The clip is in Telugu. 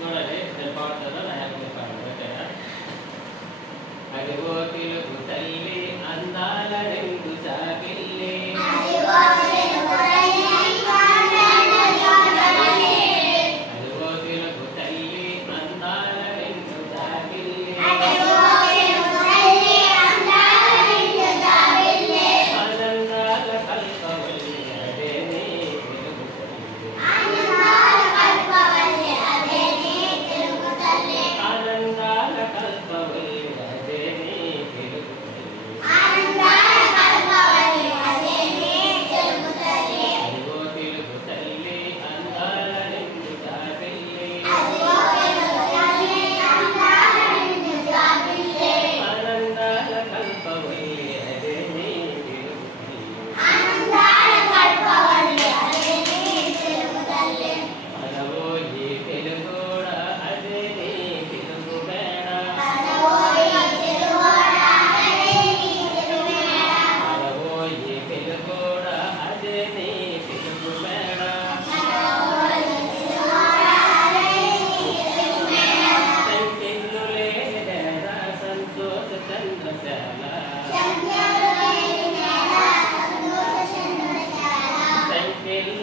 చూడండి నేను పాడుతాను నా యొక్క పాడండి ఓకేనా అదిగో తెలుగు తల్లి అందాల రెండు చాపిల్లి అదిగో తెలుగు తల్లి అందాల రెండు చాపిల్లి ఆనందాల కల్పవల్లి అదే నీ తెలుగు తల్లి ఆనందాల కల్పవల్లి అదే నీ తెలుగు తల్లి అదిగో తెలుగు తల్లి అందాల రెండు చాపిల్లి ఆనందాల కల్పవల్లి అదే నీ తెలుగు తల్లి మనవో ఈ తెలుగోడా అదే నీ తెలుగు మేడ మనవో ఈ తెలుగోడా అదే నీ తెలుగు మేడ సంఖ్యలు లేనిదేరా సంతోష చంద్రశాల సంఖ్యలు